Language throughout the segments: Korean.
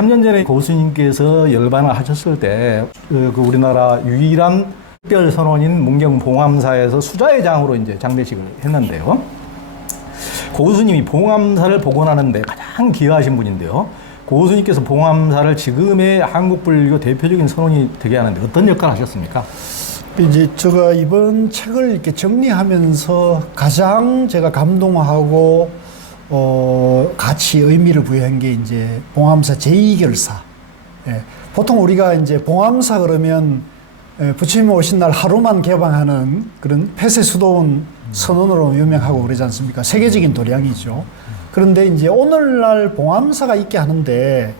3년 전에 고수님께서 열반을 하셨을 때, 그 우리나라 유일한 특별 선원인 문경 봉암사에서 수자회장으로 이제 장례식을 했는데요. 고수님이 봉암사를 복원하는데 가장 기여하신 분인데요. 고수님께서 봉암사를 지금의 한국 불교 대표적인 선원이 되게 하는데 어떤 역할을 하셨습니까? 이제 제가 이번 책을 이렇게 정리하면서 가장 제가 감동하고 같이 의미를 부여한 게 이제 봉암사 제2결사. 예. 보통 우리가 이제 봉암사 그러면 부처님 오신 날 하루만 개방하는 그런 폐쇄 수도원 선언으로 유명하고 그러지 않습니까? 세계적인 도량이죠. 그런데 이제 오늘날 봉암사가 있게 하는데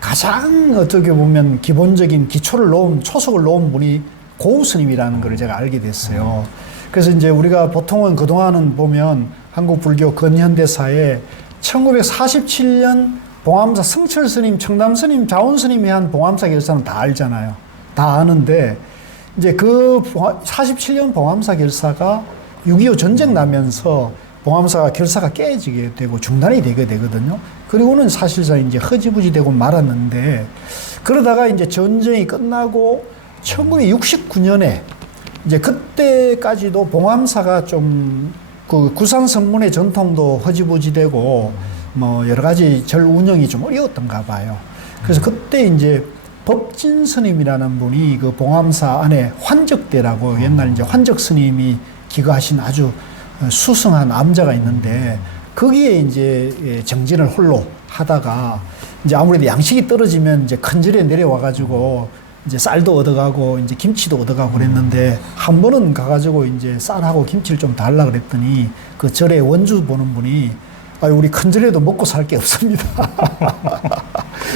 가장 어떻게 보면 기본적인 기초를 놓은, 초석을 놓은 분이 고우 스님이라는 걸 제가 알게 됐어요. 그래서 이제 우리가 보통은 그동안은 보면 한국 불교 근현대사에 1947년 봉암사 성철 스님, 청담 스님, 자원 스님이 한 봉암사 결사는 다 알잖아요. 다 아는데 이제 그 47년 봉암사 결사가 6.25 전쟁 나면서 봉암사 결사가 깨지게 되고 중단이 되게 되거든요. 그리고는 사실상 이제 허지부지 되고 말았는데 그러다가 이제 전쟁이 끝나고 1969년에 이제 그때까지도 봉암사가 좀 그 구산 선문의 전통도 허지부지 되고 뭐 여러 가지 절 운영이 좀 어려웠던가 봐요. 그래서 그때 이제 법진 스님이라는 분이 그 봉암사 안에 환적대라고 옛날 이제 환적 스님이 기거하신 아주 수승한 암자가 있는데 거기에 이제 정진을 홀로 하다가 이제 아무래도 양식이 떨어지면 이제 큰 절에 내려와가지고 이제 쌀도 얻어가고 이제 김치도 얻어가고 그랬는데 한 번은 가가지고 이제 쌀하고 김치를 좀 달라 그랬더니 그 절에 원주 보는 분이 우리 큰 절에도 먹고 살 게 없습니다.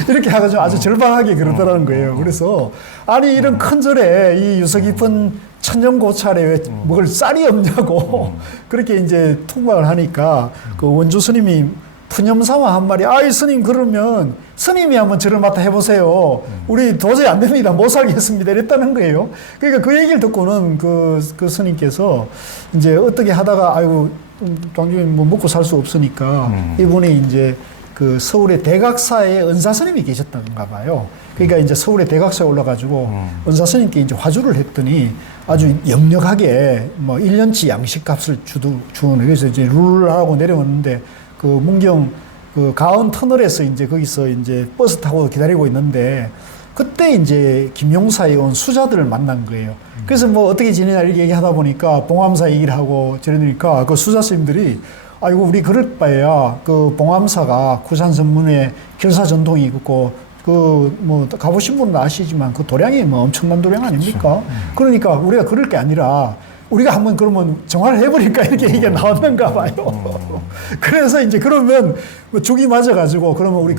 이렇게 해가지고 아주 절박하게 그러더라는 거예요. 그래서 아니 이런 큰 절에 이 유서 깊은 천년고찰에 왜 먹을 쌀이 없냐고 그렇게 이제 통박을 하니까 그 원주 스님이 푸념삼아 한 말이 아이 스님 그러면 스님이 한번 절을 맡아 해보세요. 우리 도저히 안 됩니다. 못 살겠습니다. 이랬다는 거예요. 그러니까 그 얘기를 듣고는 그 스님께서 이제 어떻게 하다가 아이고 장주님 뭐 먹고 살 수 없으니까 이분이 이제 그 서울의 대각사에 은사 스님이 계셨던가 봐요. 그러니까 이제 서울의 대각사에 올라가지고 은사 스님께 이제 화주를 했더니 아주 역력하게 뭐 1년치 양식값을 주는 그래서 이제 룰하고 내려오는데 그 문경 그 가은 터널에서 이제 거기서 이제 버스 타고 기다리고 있는데 그때 이제 김용사에 온 수자들을 만난 거예요. 그래서 뭐 어떻게 지내냐 이렇게 얘기하다 보니까 봉암사 얘기를 하고 저러니까 그 수자 스님들이 아이고 우리 그럴 바에야 그 봉암사가 구산선문에 결사 전통이 있고 그 뭐 가보신 분은 아시지만 그 도량이 뭐 엄청난 도량 아닙니까? 그렇죠. 그러니까 우리가 그럴 게 아니라 우리가 한번 그러면 정화를 해버릴까 이렇게 얘기가 나왔는가 봐요. 그래서 이제 그러면 뭐 죽이 맞아가지고 그러면 우리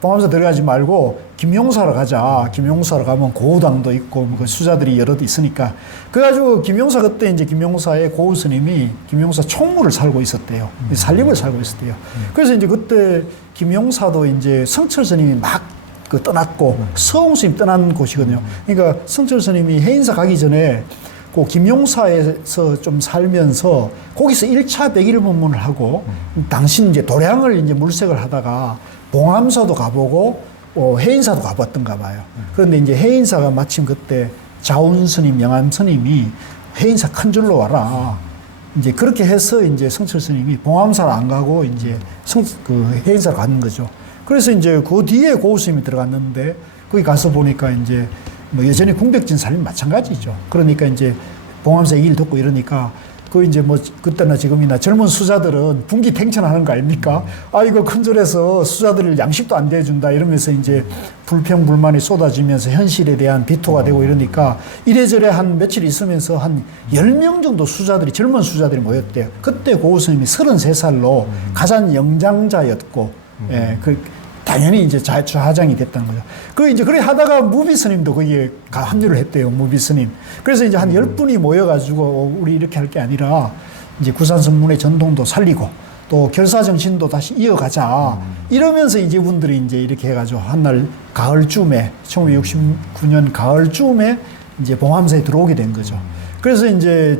봉암사 들어가지 말고 김용사로 가자. 김용사로 가면 고우당도 있고 그 수자들이 여럿 있으니까. 그래가지고 김용사 그때 이제 김용사의 고우 스님이 김용사 총무를 살고 있었대요. 살림을 살고 있었대요. 그래서 이제 그때 김용사도 이제 성철 스님이 막 그 떠났고 서홍 스님 떠난 곳이거든요. 그러니까 성철 스님이 해인사 가기 전에 그 김용사에서 좀 살면서 거기서 1차 백일문문을 하고 당신 이제 도량을 이제 물색을 하다가 봉암사도 가보고 해인사도 가봤던가 봐요. 그런데 이제 해인사가 마침 그때 자운 스님, 영암 스님이 해인사 큰 줄로 와라. 이제 그렇게 해서 이제 성철 스님이 봉암사를 안 가고 이제 그 해인사를 가는 거죠. 그래서 이제 그 뒤에 고우 스님이 들어갔는데 거기 가서 보니까 이제 뭐 여전히 궁백진 살림 마찬가지죠. 그러니까 이제 봉암사 얘기를 듣고 이러니까 그 이제 뭐 그때나 지금이나 젊은 수자들은 분기탱천하는 거 아닙니까? 아 이거 큰 절에서 수자들 양식도 안 대준다 이러면서 이제 불평 불만이 쏟아지면서 현실에 대한 비토가 되고 이러니까 이래저래 한 며칠 있으면서 한 10명 정도 수자들이 젊은 수자들이 모였대요. 그때 고우 스님이 33살로 가장 영장자였고 예, 당연히 이제 좌장이 됐다는 거죠. 이제 그래 하다가 무비 스님도 거기에 합류를 했대요. 무비 스님. 그래서 이제 한 10분이 모여가지고 우리 이렇게 할 게 아니라 이제 구산선문의 전통도 살리고 또 결사정신도 다시 이어가자. 이러면서 이제 분들이 이제 이렇게 해가지고 한날 가을쯤에 1969년 가을쯤에 이제 봉암사에 들어오게 된 거죠. 그래서 이제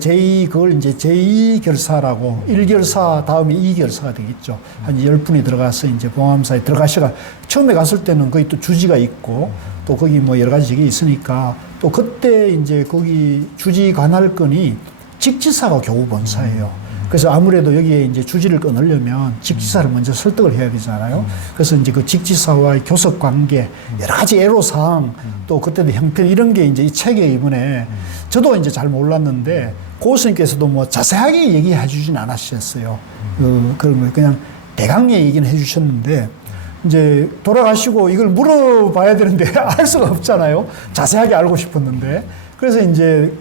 그걸 이제 제2결사라고 1결사 다음에 2결사가 되겠죠. 한 10분이 들어가서 이제 봉암사에 들어가시가 처음에 갔을 때는 거기 또 주지가 있고 또 거기 뭐 여러 가지 게 있으니까 또 그때 이제 거기 주지 관할권이 직지사가 교우본사예요. 그래서 아무래도 여기에 이제 주지를 끊으려면 직지사를 먼저 설득을 해야 되잖아요. 그래서 이제 그 직지사와의 교섭 관계, 여러 가지 애로사항, 또 그때도 형편 이런 게 이제 이 책에 이번에 저도 이제 잘 몰랐는데 고 스님께서도 뭐 자세하게 얘기해 주진 않으셨어요. 그런 거 그냥 대강의 얘기는 해 주셨는데 이제 돌아가시고 이걸 물어봐야 되는데 알 수가 없잖아요. 자세하게 알고 싶었는데. 그래서 이제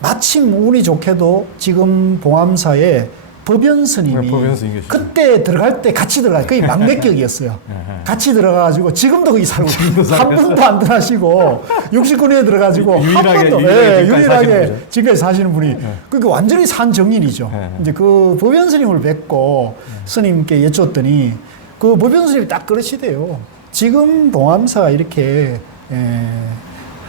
마침 운이 좋게도 지금 봉암사에 법연 스님이 그때 들어갈 때 같이 들어가 거의 막내격이었어요. 같이 들어가가지고 지금도 거기 살고 한 번도 안 들어가시고 69년에 들어가지고 한 번도 유일하게 지금까지 사시는 분이 그러니까 완전히 산 정인이죠. 이제 그 법연 스님을 뵙고 스님께 여쭈었더니 그 법연 스님이 딱 그러시대요. 지금 봉암사가 이렇게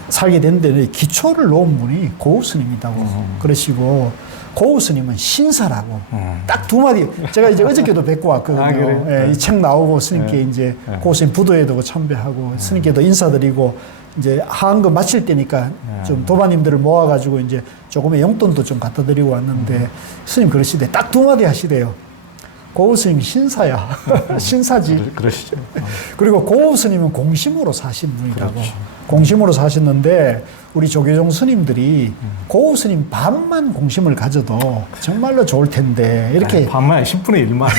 살게 된 데는 기초를 놓은 분이 고우 스님이라고 그러시고 고우 스님은 신사라고 딱 두 마디 제가 이제 어저께도 뵙고 왔거든요. 이 책 나오고 스님께 이제 고우 스님 부도에도 참배하고 스님께도 인사드리고 이제 하한거 마칠 때니까 좀 도반님들을 모아가지고 이제 조금의 용돈도 좀 갖다 드리고 왔는데 스님 그러시대 딱 두 마디 하시대요. 고우 스님이 신사야. 신사지. 그러시죠. 그리고 고우 스님은 공심으로 사신 분이라고. 그렇죠. 공심으로 사셨는데 우리 조계종 스님들이 고우 스님 반만 공심을 가져도 정말로 좋을 텐데 이렇게 반만 10분의 1만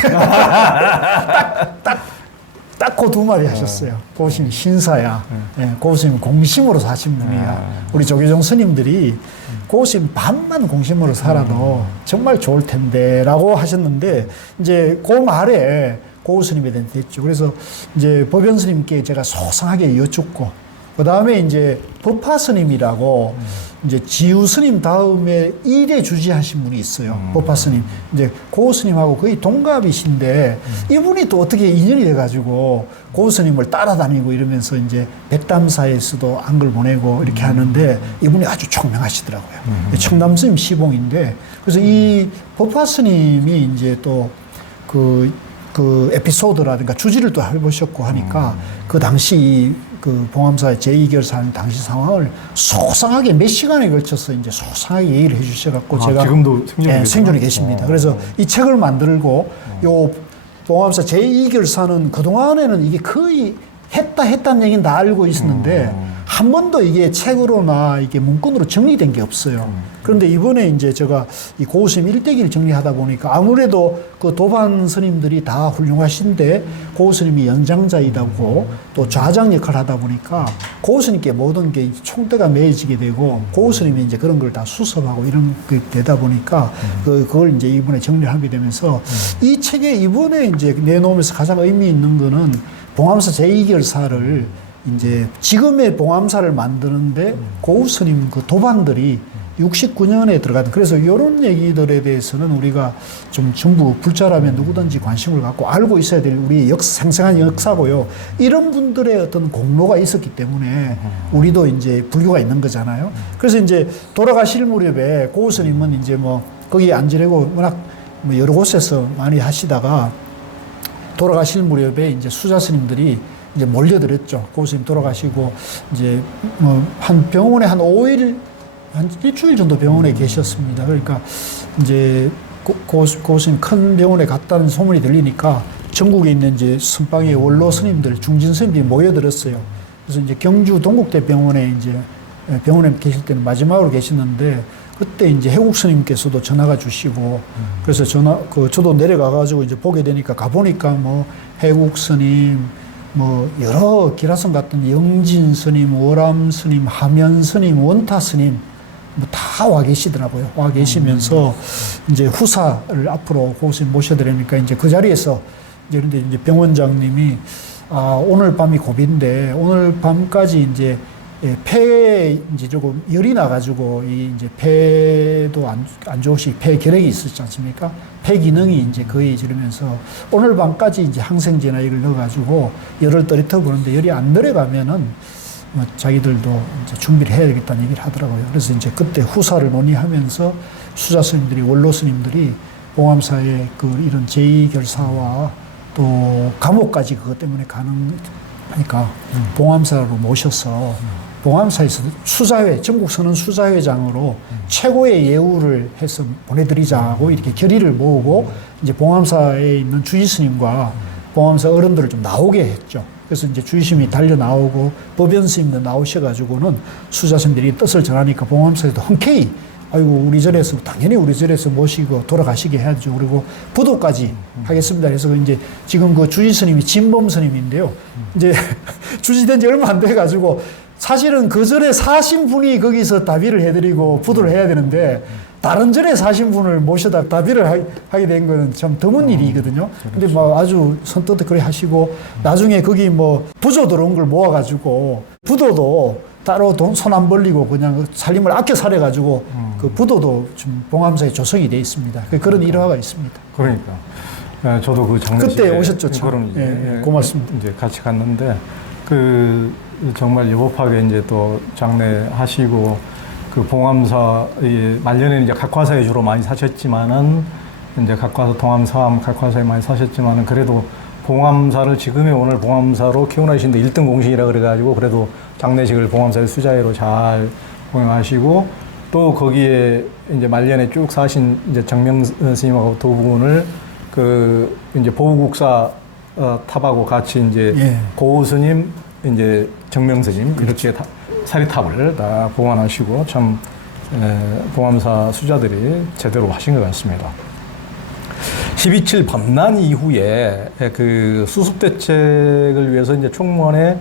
딱 그 두 마디 하셨어요. 고우 스님 신사야. 고우 스님 공심으로 사신 분이야. 우리 조계종 스님들이 고우 스님 반만 공심으로 살아도 정말 좋을 텐데라고 하셨는데 이제 그 말에 고우 스님에 대한 됐죠. 그래서 이제 법연 스님께 제가 소상하게 여쭙고 그 다음에 이제 법화 스님이라고 이제 지우 스님 다음에 일에 주지하신 분이 있어요. 법화 스님. 이제 고우 스님하고 거의 동갑이신데 이분이 또 어떻게 인연이 돼가지고 고우 스님을 따라다니고 이러면서 이제 백담사에서도 안글 보내고 이렇게 하는데 이분이 아주 총명하시더라고요. 청남 스님 시봉인데 그래서 이 법화 스님이 이제 또 그 에피소드라든가 주지를 또 해보셨고 하니까 그 당시 그 봉암사의 제2결사하는 당시 상황을 소상하게 몇 시간에 걸쳐서 이제 소상하게 얘기를 해주셔갖고 제가 지금도 생존이 계십니다. 그래서 이 책을 만들고 요 봉암사 제2결사는 그동안에는 이게 거의 했다는 얘기는 다 알고 있었는데 한 번도 이게 책으로나 이게 문건으로 정리된 게 없어요. 그런데 이번에 이제 제가 이 고우스님 일대기를 정리하다 보니까 아무래도 그 도반 스님들이 다 훌륭하신데 고우스님이 연장자이다고 또 좌장 역할을 하다 보니까 고우스님께 모든 게 총대가 매해지게 되고 고우스님이 이제 그런 걸 다 수습하고 이런 게 되다 보니까 그걸 이제 이번에 정리하게 되면서 이 책에 이번에 이제 내놓으면서 가장 의미 있는 거는 봉암사 제2결사를 이제 지금의 봉암사를 만드는데 고우 스님 그 도반들이 69년에 들어가던 그래서 이런 얘기들에 대해서는 우리가 좀 전부 불자라면 누구든지 관심을 갖고 알고 있어야 될 우리 생생한 역사고요. 이런 분들의 어떤 공로가 있었기 때문에 우리도 이제 불교가 있는 거잖아요. 그래서 이제 돌아가실 무렵에 고우 스님은 이제 뭐 거기 안 지내고 워낙 뭐 여러 곳에서 많이 하시다가 돌아가실 무렵에 이제 수자 스님들이 이제 몰려들었죠. 고우 스님 돌아가시고 이제 뭐 한 병원에 한 5일 한 일주일 정도 병원에 계셨습니다. 그러니까 이제 고우 스님 큰 병원에 갔다는 소문이 들리니까 전국에 있는 이제 선방의 원로 스님들, 중진 스님들이 모여들었어요. 그래서 이제 경주 동국대병원에 이제 병원에 계실 때는 마지막으로 계셨는데 그때 이제 해국 스님께서도 전화가 주시고 그래서 저도 내려가가지고 이제 보게 되니까 가보니까 뭐 해국 스님 뭐 여러 기라성 같은 영진 스님, 월암 스님, 하면 스님, 원타 스님 뭐 다 와 계시더라고요. 와 계시면서 이제 후사를 앞으로 고우 스님 모셔드리니까 이제 그 자리에서 이제 그런데 이제 병원장님이 오늘 밤이 고비인데 오늘 밤까지 이제 폐에 이제 조금 열이 나가지고 이 이제 폐도 안 좋으시 폐 결핵이 있었지 않습니까? 폐 기능이 이제 거의 저러면서 오늘 밤까지 이제 항생제나 이걸 넣어가지고 열을 떨어뜨려 보는데 열이 안 내려가면은 자기들도 이제 준비를 해야 되겠다는 얘기를 하더라고요. 그래서 이제 그때 후사를 논의하면서 수자 스님들이, 원로 스님들이 봉암사의 그 이런 제2결사와 또 감옥까지 그것 때문에 가능하니까 봉암사로 모셔서 봉암사에서 수자회, 전국 선언 수자회장으로 최고의 예우를 해서 보내드리자고 이렇게 결의를 모으고 이제 봉암사에 있는 주지스님과 봉암사 어른들을 좀 나오게 했죠. 그래서 이제 주지스님이 달려 나오고 법연 스님도 나오셔가지고는 수자스님들이 뜻을 전하니까 봉암사에도 흔쾌히 아이고 우리 절에서 당연히 우리 절에서 모시고 돌아가시게 해야죠. 그리고 부도까지 하겠습니다. 그래서 이제 지금 그 주지 스님이 진범 스님인데요. 이제 주지된 지 얼마 안 돼 가지고 사실은 그 절에 사신 분이 거기서 다비를 해드리고 부도를 해야 되는데 다른 절에 사신 분을 모셔다 다비를 하게 된 거는 참 드문 일이거든요. 근데 뭐 아주 선뜻 그래 하시고 나중에 거기 뭐 부조 들어온 걸 모아가지고 부도도 따로 돈 손 안 벌리고 그냥 살림을 아껴 살아가지고 그 부도도 좀 봉암사에 조성이 돼 있습니다. 그런 일화가 있습니다. 그러니까 저도 그 장례식에 그때 오셨죠, 참. 그런 예, 고맙습니다. 이제 같이 갔는데 그 정말 여법하게 이제 또 장례하시고 그 봉암사 말년에는 이제 각화사에 주로 많이 사셨지만은 이제 각화사 동암사암 각화사에 많이 사셨지만은 그래도 봉암사를 지금의 오늘 봉암사로 키워나신데 1등 공신이라 그래가지고 그래도 장례식을 봉암사의 수자회로 잘 공양하시고 또 거기에 이제 말년에 쭉 사신 이제 정명 스님하고 두 분을 그 이제 보국사 탑하고 같이 이제 예. 고우 스님 이제 정명 스님 이렇게 사리탑을 다 봉안하시고 참 봉암사 수자들이 제대로 하신 것 같습니다. 12.7 법난 이후에 그 수습 대책을 위해서 이제 총무원에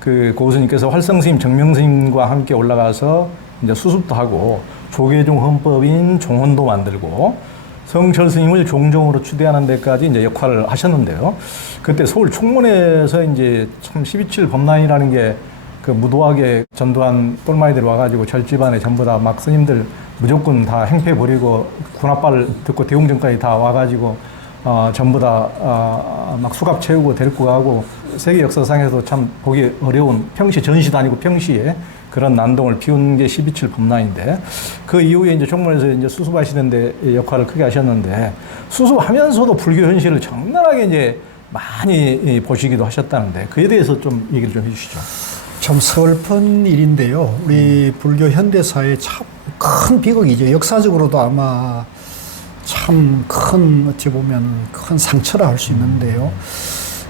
그 고스님께서 활성스님, 정명스님과 함께 올라가서 이제 수습도 하고 조계종 헌법인 종헌도 만들고 성철 스님을 종종으로 추대하는 데까지 이제 역할을 하셨는데요. 그때 서울 총문에서 이제 참 12.7 법난이라는 게 그 무도하게 전두환 똘마이들 와가지고 절집안에 전부 다 막 스님들 무조건 다 행패 부리고 군합발 듣고 대웅전까지 다 와가지고 전부 다 막 수갑 채우고 데리고 가고 세계 역사상에서도 참 보기 어려운 평시 전시도 아니고 평시에 그런 난동을 피운 게 12.7 법난인데 그 이후에 이제 총무에서 이제 수습하시는데 역할을 크게 하셨는데 수습하면서도 불교 현실을 적나라하게 이제 많이 보시기도 하셨다는데 그에 대해서 좀 얘기를 좀 해주시죠. 참 슬픈 일인데요. 우리 불교 현대사의 참 큰 비극이죠. 역사적으로도 아마 참 큰 어찌 보면 큰 상처라 할 수 있는데요.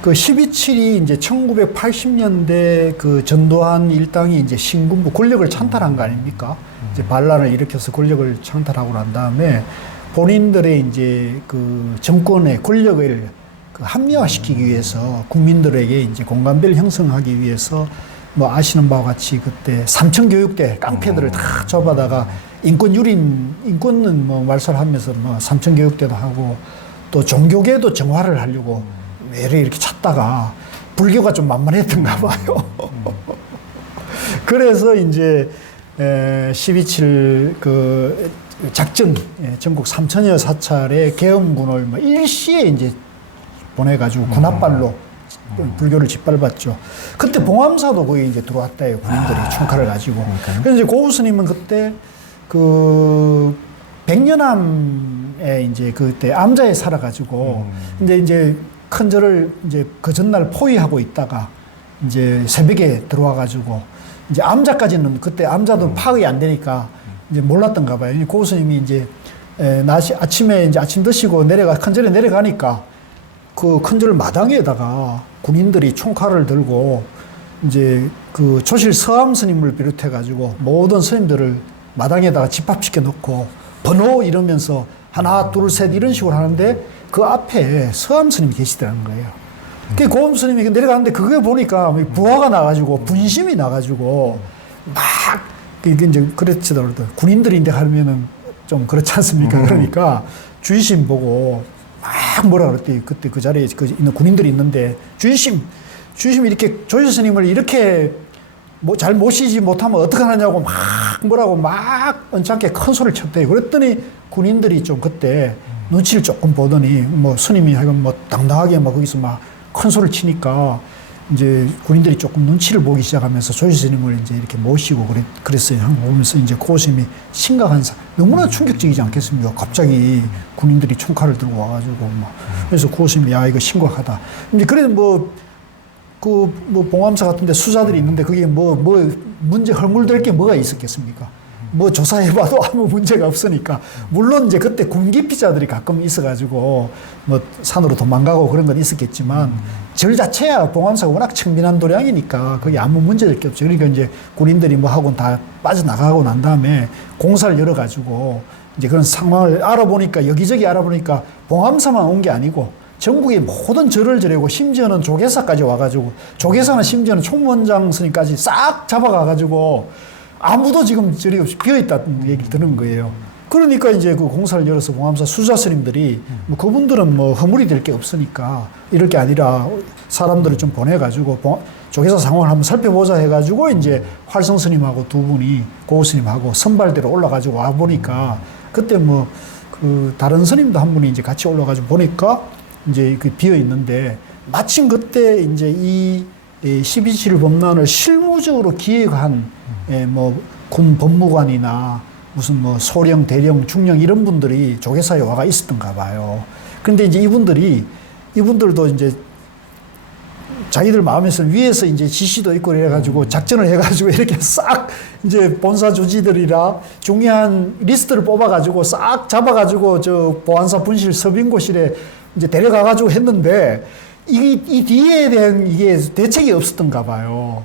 그 12.7이 이제 1980년대 그 전두환 일당이 이제 신군부 권력을 찬탈한 거 아닙니까? 이제 반란을 일으켜서 권력을 찬탈하고 난 다음에 본인들의 이제 그 정권의 권력을 그 합리화시키기 위해서 국민들에게 이제 공감대를 형성하기 위해서 뭐 아시는 바와 같이 그때 삼천교육대 깡패들을 다 잡아다가 인권은 뭐 말살하면서 뭐 삼천교육대도 하고 또 종교계도 정화를 하려고 매를 이렇게 찾다가 불교가 좀 만만했던가 봐요. 그래서 이제 12.7 그 작전 전국 3천여 사찰의 계엄군을 뭐 일시에 이제 보내가지고 군합발로 불교를 짓밟았죠. 그때 봉암사도 거기 이제 들어왔다요. 군인들이 총칼을 가지고. 그래서 이제 고우 스님은 그때 그 백년암에 이제 그때 암자에 살아가지고 근데 이제 큰 절을 이제 그 전날 포위하고 있다가 이제 새벽에 들어와가지고 이제 암자까지는 그때 암자도 파악이 안 되니까 이제 몰랐던가 봐요. 고우 스님이 이제 아침에 이제 아침 드시고 큰 절에 내려가니까 그 큰절 마당에다가 군인들이 총칼을 들고 이제 그 조실 서암 스님을 비롯해 가지고 모든 스님들을 마당에다가 집합시켜 놓고 번호 이러면서 하나 둘 셋 이런 식으로 하는데 그 앞에 서암 스님이 계시더라는 거예요. 그 고음 스님이 내려가는데 그거 보니까 부화가 나가지고 분심이 나가지고 막 이게 이제 그랬지더라도 군인들인데 하면은 좀 그렇지 않습니까? 그러니까 주의심 보고 막 뭐라 그랬대. 그때 그 자리에 그 있는 군인들이 있는데 주의심이 이렇게 조실 스님을 이렇게 뭐 잘 모시지 못하면 어떡하느냐고 막 뭐라고 막 언짢게 큰 소리를 쳤대요. 그랬더니 군인들이 좀 그때 눈치를 조금 보더니 뭐 스님이 하여간 뭐 당당하게 막 거기서 막 큰 소리를 치니까 이제 군인들이 조금 눈치를 보기 시작하면서 조지 스님을 이제 이렇게 모시고 그랬어요. 보면서 이제 고 스님이 심각한 너무나 충격적이지 않겠습니까? 갑자기 군인들이 총칼을 들고 와가지고 막 그래서 고 스님이 야 이거 심각하다. 이제 그래도 뭐 봉암사 같은데 수사들이 있는데 그게 뭐 문제 허물될 게 뭐가 있었겠습니까? 뭐 조사해봐도 아무 문제가 없으니까. 물론 이제 그때 군기 피자들이 가끔 있어가지고 뭐 산으로 도망가고 그런 건 있었겠지만 절 자체야 봉암사가 워낙 청빈한 도량이니까 그게 아무 문제될 게 없죠. 그러니까 이제 군인들이 뭐 하고 다 빠져나가고 난 다음에 공사를 열어가지고 이제 그런 상황을 알아보니까 여기저기 알아보니까 봉암사만 온 게 아니고 전국의 모든 절을 저래고 심지어는 조계사까지 와가지고 조계사는 심지어는 총무원장 스님까지 싹 잡아가가지고 아무도 지금 절이 없이 비어있다는 얘기를 듣는 거예요. 그러니까 이제 그 공사를 열어서 봉암사 수자 스님들이 뭐 그분들은 뭐 허물이 될 게 없으니까 이럴 게 아니라 사람들을 좀 보내가지고 조계사 상황을 한번 살펴보자 해가지고 이제 활성 스님하고 두 분이 고 스님하고 선발대로 올라가지고 와 보니까 그때 뭐 그 다른 스님도 한 분이 이제 같이 올라가지고 보니까 이제 그 비어 있는데 마침 그때 이제 이 12.7 범란을 실무적으로 기획한 뭐 군 법무관이나 무슨 뭐 소령, 대령, 중령 이런 분들이 조계사에 와가 있었던가 봐요. 그런데 이제 이분들도 이제 자기들 마음에서 위에서 이제 지시도 있고 이래가지고 작전을 해가지고 이렇게 싹 이제 본사 주지들이라 중요한 리스트를 뽑아가지고 싹 잡아가지고 저 보안사 분실 서빙고실에 이제 데려가가지고 했는데 이 뒤에 대한 이게 대책이 없었던가 봐요.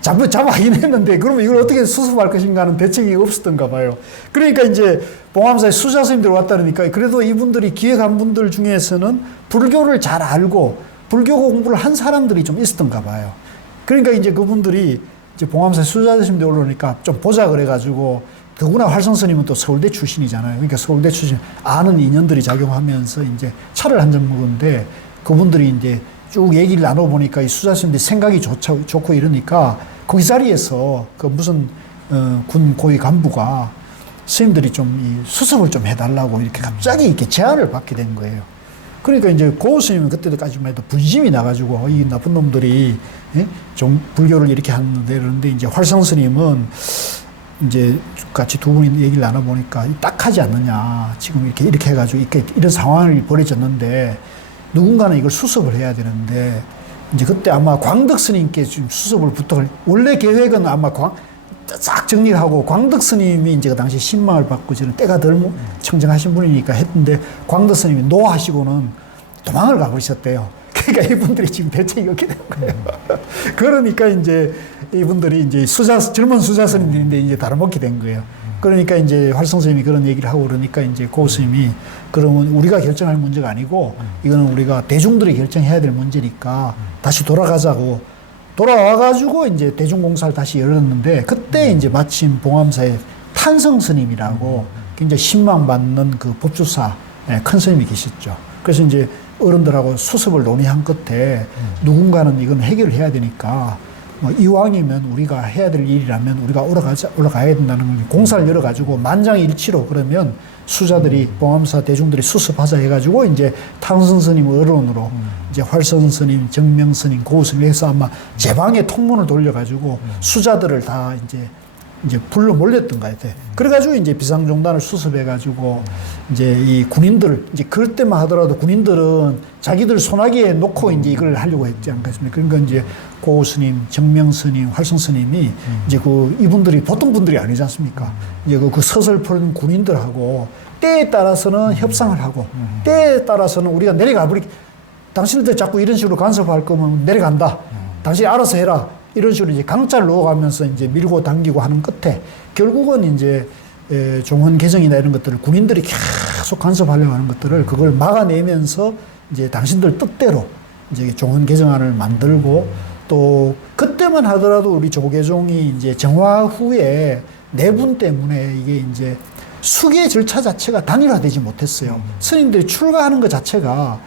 잡아가긴 했는데 그러면 이걸 어떻게 수습할 것인가 하는 대책이 없었던가 봐요. 그러니까 이제 봉암사에 수자 스님들 왔다니까 그래도 이분들이 기획한 분들 중에서는 불교를 잘 알고 불교 공부를 한 사람들이 좀 있었던가 봐요. 그러니까 이제 그분들이 이제 봉암사에 수자 스님들 올라오니까 좀 보자 그래가지고 더구나 활성 스님은 또 서울대 출신이잖아요. 그러니까 서울대 출신 아는 인연들이 작용하면서 이제 차를 한 잔 먹었는데 그분들이 이제 쭉 얘기를 나눠보니까 이 수자 스님들이 생각이 좋고 이러니까 거기 자리에서 그 무슨 군 고위 간부가 스님들이 좀 이 수습을 좀 해달라고 이렇게 갑자기 이렇게 제안을 받게 된 거예요. 그러니까 이제 고 스님은 그때까지만 해도 분심이 나가지고 이 나쁜 놈들이 좀 불교를 이렇게 하는데 그런데 이제 활성 스님은 이제 같이 두 분이 얘기를 나눠보니까 딱하지 않느냐. 지금 이렇게 해가지고 이런 상황이 벌어졌는데 누군가는 이걸 수습을 해야 되는데 이제 그때 아마 광덕 스님께 지금 수습을 부탁을 원래 계획은 아마 싹 정리를 하고 광덕 스님이 이제 그 당시 신망을 받고 저는 때가 덜 청정하신 분이니까 했는데 광덕 스님이 노하시고는 도망을 가버리셨대요. 그러니까 이분들이 지금 대책이 없게 된 거예요. 그러니까 이제 이분들이 이제 젊은 수자 스님들인데 이제 다름없게 된 거예요. 그러니까 이제 활성 스님이 그런 얘기를 하고 그러니까 이제 고 스님이 그러면 우리가 결정할 문제가 아니고 이거는 우리가 대중들이 결정해야 될 문제니까 다시 돌아가자고 돌아와가지고 이제 대중공사를 다시 열었는데 그때 이제 마침 봉암사에 탄성 스님이라고 굉장히 신망받는 그 법주사 큰 스님이 계셨죠. 그래서 이제 어른들하고 수습을 논의한 끝에 누군가는 이건 해결을 해야 되니까 뭐 이왕이면 우리가 해야 될 일이라면 우리가 올라가야 된다는 걸 공사를 열어가지고 만장일치로 그러면 수자들이 봉암사 대중들이 수습하자 해가지고 이제 탕성 스님 어른으로 이제 활선 스님, 정명 스님, 고우 스님 해서 아마 제방에 통문을 돌려가지고 수자들을 다 이제 불러 몰렸던 것 같아요. 그래가지고 이제 비상종단을 수습해가지고 이제 이 군인들을 이제 그럴 때만 하더라도 군인들은 자기들 소나기에 놓고 이제 이걸 하려고 했지 않겠습니까? 그러니까 이제 고우 스님, 정명 스님, 활성 스님이 이제 이분들이 보통 분들이 아니지 않습니까? 이제 그 서슬퍼른 군인들하고 때에 따라서는 협상을 하고 때에 따라서는 우리가 내려가 버리 당신들 자꾸 이런 식으로 간섭할 거면 내려간다. 당신이 알아서 해라. 이런 식으로 이제 강짜를 넣어가면서 이제 밀고 당기고 하는 끝에 결국은 이제 종헌 개정이나 이런 것들을 군인들이 계속 간섭하려고 하는 것들을 그걸 막아내면서 이제 당신들 뜻대로 이제 종헌 개정안을 만들고 또 그때만 하더라도 우리 조계종이 이제 정화 후에 내분 때문에 이게 이제 수계 절차 자체가 단일화되지 못했어요. 스님들이 출가하는 것 자체가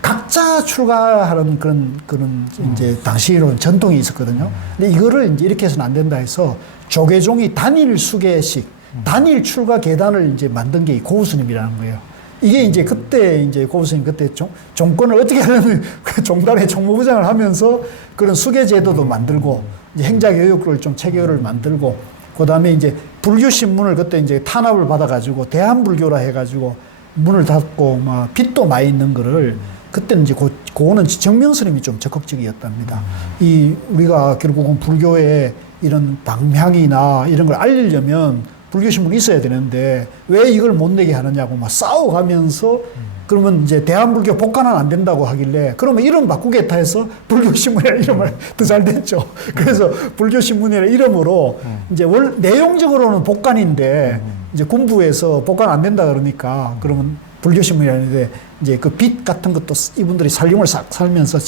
각자 출가하는 그런 이제 당시로는 전통이 있었거든요. 근데 이거를 이제 이렇게 해서는 안 된다 해서 조계종이 단일 수계식, 단일 출가 계단을 이제 만든 게 고우 스님이라는 거예요. 이게 이제 그때 이제 고 선생님 그때 정권을 어떻게 하려면 그 종단의 총무부장을 하면서 그런 수계 제도도 만들고 이제 행자 교육을 좀 체계를 만들고 그다음에 이제 불교 신문을 그때 이제 탄압을 받아가지고 대한불교라 해가지고 문을 닫고 막 빚도 많이 있는 거를 그때는 이제 그거는 정명 스님이 좀 적극적이었답니다. 이 우리가 결국은 불교의 이런 방향이나 이런 걸 알리려면 불교 신문이 있어야 되는데 왜 이걸 못 내게 하느냐고 막 싸워가면서 그러면 이제 대한불교 복간은 안 된다고 하길래 그러면 이름 바꾸겠다 해서 불교 신문이라는 이름을 더 잘 됐죠. 그래서 불교 신문이라는 이름으로 이제 내용적으로는 복간인데 이제 군부에서 복간 안 된다 그러니까 그러면 불교 신문이라는데 이제 그 빚 같은 것도 이분들이 살림을 싹 살면서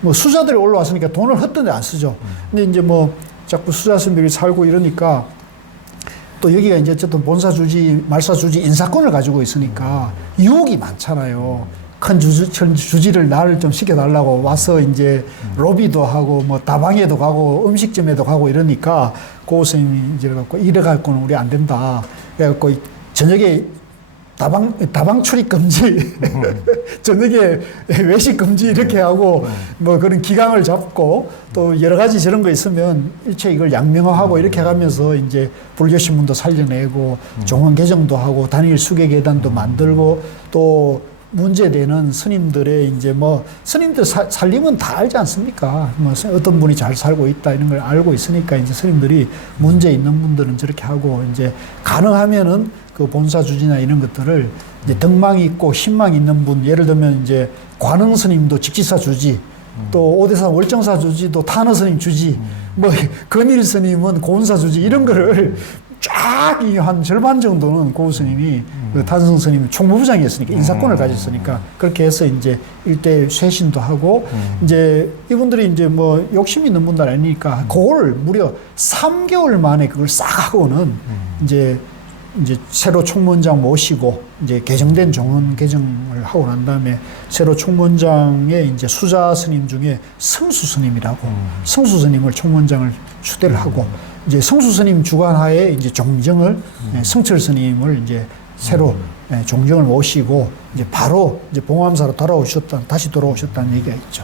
뭐 수자들이 올라왔으니까 돈을 헛돈에 안 쓰죠. 근데 이제 뭐 자꾸 수자 스님들이 살고 이러니까 또 여기가 이제 어쨌든 본사주지, 말사주지, 인사권을 가지고 있으니까 유혹이 많잖아요. 큰 주지를 나를 좀 시켜달라고 와서 이제 로비도 하고 뭐 다방에도 가고 음식점에도 가고 이러니까 고 선생님이 이제 갖고 이래갈 거는 우리 안 된다. 그래갖고 저녁에 다방 출입 금지, 저녁에 외식 금지 이렇게 하고 뭐 그런 기강을 잡고 또 여러 가지 저런 거 있으면 일체 이걸 양명화하고 이렇게 해가면서 이제 불교신문도 살려내고 종원 개정도 하고 단일 수계계단도 만들고 또 문제되는 스님들의 이제 뭐 스님들 살림은 다 알지 않습니까? 뭐 어떤 분이 잘 살고 있다 이런 걸 알고 있으니까 이제 스님들이 문제 있는 분들은 저렇게 하고 이제 가능하면은 그 본사 주지나 이런 것들을 이제 덕망 있고 신망 있는 분 예를 들면 이제 관흥 스님도 직지사 주지 또 오대사 월정사 주지도 탄허 스님 주지 뭐 건일 스님은 고운사 주지 이런 거를 쫙 한 절반 정도는 고 스님이 그 탄성 스님이 총무부장이었으니까 인사권을 가졌으니까 그렇게 해서 이제 일대 쇄신도 하고 이제 이분들이 이제 뭐 욕심 있는 분들 아니니까 그걸 무려 3개월 만에 그걸 싹 하고는 이제 새로 총무원장 모시고 이제 개정된 종원 개정을 하고 난 다음에 새로 총무원장의 이제 수자 스님 중에 성수 스님이라고 성수 스님을 총무원장을 추대를 하고 이제 성수 스님 주관하에 이제 종정을 성철 스님을 이제 새로 종정을 모시고 이제 바로 이제 봉암사로 다시 돌아오셨다는 얘기가 있죠.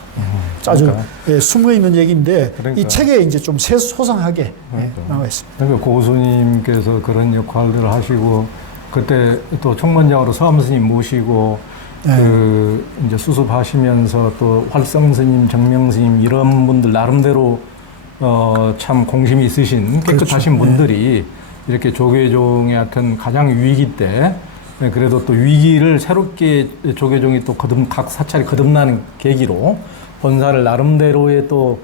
아주 그러니까. 숨어 있는 얘기인데 그러니까. 이 책에 이제 좀 소상하게 나와 있습니다. 그러니까 고수님께서 그런 역할들을 하시고 그때 또 총무원장으로 서암 스님 모시고 그 이제 수습하시면서 또 활성 스님, 정명 스님 이런 분들 나름대로 참 공심이 있으신 깨끗하신 그렇죠. 분들이 이렇게 조계종의 하여튼 가장 위기 때 그래도 또 위기를 새롭게 조계종이 또 각 사찰이 거듭나는 계기로 본사를 나름대로의 또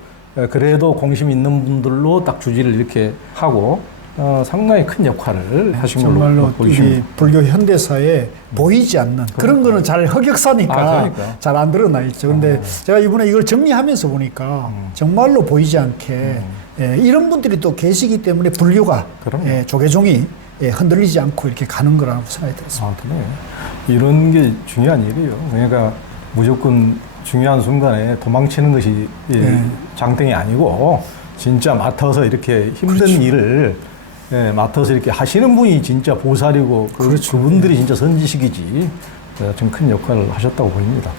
그래도 공심 있는 분들로 딱 주지를 이렇게 하고 상당히 큰 역할을 하신 걸로 정말로 보이십니다. 우리 불교 현대사에 보이지 않는 그런 거는 잘 흑역사니까 그러니까. 잘 안 드러나 있죠. 근데 제가 이번에 이걸 정리하면서 보니까 정말로 보이지 않게 이런 분들이 또 계시기 때문에 불교가 조계종이 흔들리지 않고 이렇게 가는 거라고 생각이 들었습니다. 그래요. 이런 게 중요한 일이에요. 그러니까 무조건 중요한 순간에 도망치는 것이 장땡이 아니고 진짜 맡아서 이렇게 힘든 그렇죠. 일을 맡아서 이렇게 하시는 분이 진짜 보살이고 그렇죠. 그분들이 진짜 선지식이지 좀 큰 역할을 하셨다고 보입니다.